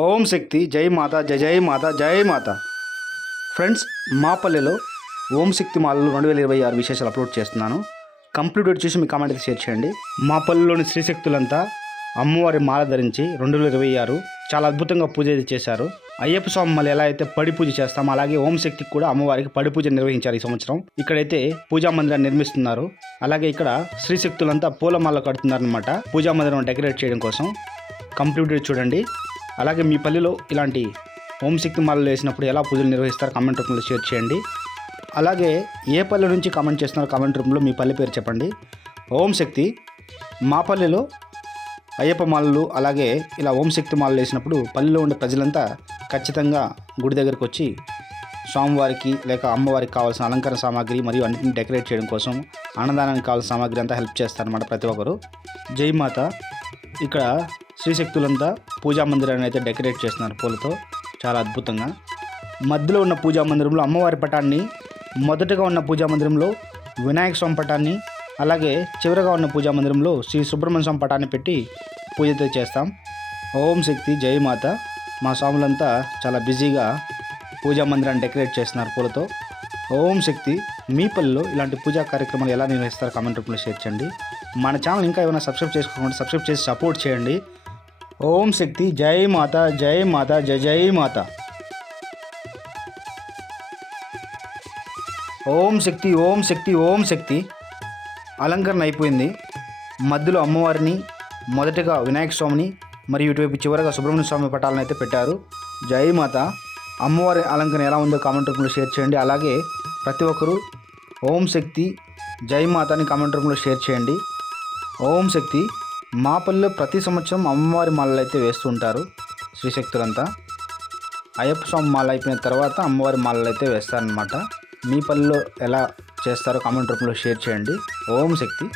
ఓం శక్తి జై మాత జై జై మాత జై మాత. ఫ్రెండ్స్, మా పల్లెలో ఓం శక్తి మాలలు 2026 విశేషాలు అప్లోడ్ చేస్తున్నాను. కంప్లీట్ చూసి మీ కామెంట్ షేర్ చేయండి. మా పల్లెలోని శ్రీశక్తులంతా అమ్మవారి మాల ధరించి 2026 చాలా అద్భుతంగా పూజ చేశారు. అయ్యప్ప స్వామి మళ్ళీ ఎలా అయితే పడి పూజ చేస్తాం, అలాగే ఓం శక్తికి కూడా అమ్మవారికి పడి పూజ నిర్వహించారు. ఈ సంవత్సరం ఇక్కడైతే పూజా మందిరాన్ని నిర్మిస్తున్నారు. అలాగే ఇక్కడ శ్రీశక్తులంతా పూలమాల కడుతున్నారనమాట, పూజా మందిరం డెకరేట్ చేయడం కోసం. కంప్లీట్ చూడండి. అలాగే మీ పల్లెలో ఇలాంటి ఓం శక్తి మాలలు వేసినప్పుడు ఎలా పూజలు నిర్వహిస్తారో కామెంట్ రూపంలో షేర్ చేయండి. అలాగే ఏ పల్లె నుంచి కామెంట్ చేస్తున్నారో కామెంట్ రూపంలో మీ పల్లె పేరు చెప్పండి. ఓం శక్తి మా పల్లెలో అయ్యప్ప మాలలు అలాగే ఇలా ఓం శక్తి మాలలు వేసినప్పుడు పల్లెలో ఉండే ప్రజలంతా ఖచ్చితంగా గుడి దగ్గరికి వచ్చి స్వామివారికి లేక అమ్మవారికి కావాల్సిన అలంకరణ సామాగ్రి మరియు అన్నింటిని డెకరేట్ చేయడం కోసం, అన్నదానానికి కావాల్సిన సామాగ్రి అంతా హెల్ప్ చేస్తారన్నమాట ప్రతి ఒక్కరు. జై మాత. ఇక్కడ శ్రీశక్తులంతా పూజా మందిరాన్ని అయితే డెకరేట్ చేస్తున్నారు పూలతో, చాలా అద్భుతంగా. మధ్యలో ఉన్న పూజా మందిరంలో అమ్మవారి పటాన్ని, మొదటగా ఉన్న పూజా మందిరంలో వినాయక స్వామి పటాన్ని, అలాగే చివరగా ఉన్న పూజా మందిరంలో శ్రీ సుబ్రహ్మణ్య స్వామి పటాన్ని పెట్టి పూజతో చేస్తాం. ఓం శక్తి జై మాత. మా స్వాములంతా చాలా బిజీగా పూజా మందిరాన్ని డెకరేట్ చేస్తున్నారు పూలతో. ఓం శక్తి. మీ పల్లెలో ఇలాంటి పూజా కార్యక్రమాలు ఎలా నిర్వహిస్తారో కామెంట్ రూపంలో షేర్ చేయండి. మన ఛానల్ ఇంకా ఏమైనా సబ్స్క్రైబ్ చేసుకోకుండా సబ్స్క్రైబ్ చేసి సపోర్ట్ చేయండి. ఓం శక్తి జై మాత జై మాత జై జై మాత. ఓం శక్తి ఓం శక్తి ఓం శక్తి. అలంకరణ అయిపోయింది. మధ్యలో అమ్మవారిని, మొదటగా వినాయక స్వామిని మరియు ఇటువైపు చివరగా సుబ్రహ్మణ్య స్వామి పటాలను అయితే పెట్టారు. జై మాత. అమ్మవారి అలంకరణ ఎలా ఉందో కామెంట్ రూపంలో షేర్ చేయండి. అలాగే ప్రతి ఒక్కరూ ఓం శక్తి జై మాత అని కామెంట్ రూపంలో షేర్ చేయండి. ఓం శక్తి. మా పల్లెలో ప్రతి సంవత్సరం అమ్మవారి మాలలు అయితే వేస్తూ ఉంటారు శ్రీశక్తులంతా. అయ్యప్ప స్వామి మాల అయిపోయిన తర్వాత అమ్మవారి మాలలు అయితే వేస్తారనమాట. మీ పల్లెలో ఎలా చేస్తారో కామెంట్ రూపంలో షేర్ చేయండి. ఓం శక్తి.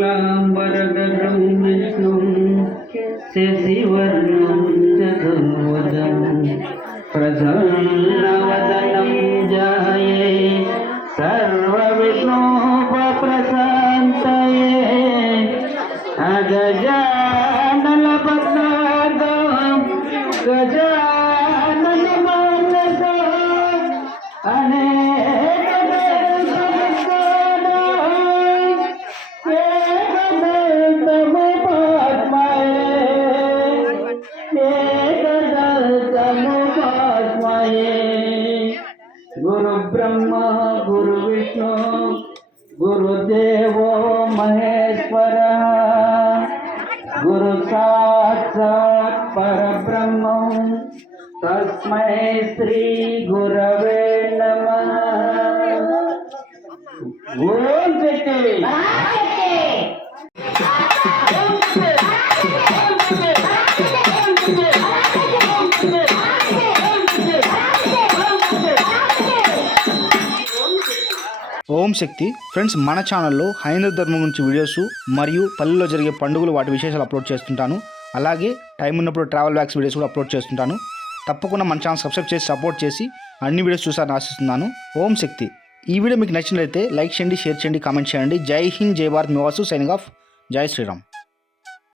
शुक्लाम्बरधरं विष्णुं शशिवर्णं चतुर्भुजं प्रसन्नवदनं ध्याये सर्वविघ्नोपशान्तये अगजाननपद्मार्गं गजाननमानसं गुरु ब्रह्मा गुरु विष्णु गुरुदेवो महेश्वरः गुरु साक्षात् परब्रह्म तस्मै श्री गुरवे नमः। ओम शक्ति। ఓం శక్తి. ఫ్రెండ్స్, మన ఛానల్లో హైందవ ధర్మం గురించి వీడియోస్ మరియు పల్లెల్లో జరిగే పండుగలు వాటి విశేషాలు అప్లోడ్ చేస్తుంటాను. అలాగే టైం ఉన్నప్పుడు ట్రావెల్ బ్యాగ్స్ వీడియోస్ కూడా అప్లోడ్ చేస్తుంటాను. తప్పకుండా మన ఛానల్ సబ్స్క్రైబ్ చేసి సపోర్ట్ చేసి అన్ని వీడియోస్ చూసారని ఆశిస్తున్నాను. ఓం శక్తి. ఈ వీడియో మీకు నచ్చినట్లయితే లైక్ చేయండి, షేర్ చేయండి, కామెంట్ చేయండి. జై హింద్, జై భారత్. మీ వాసు సైనింగ్ ఆఫ్. జై శ్రీరామ్.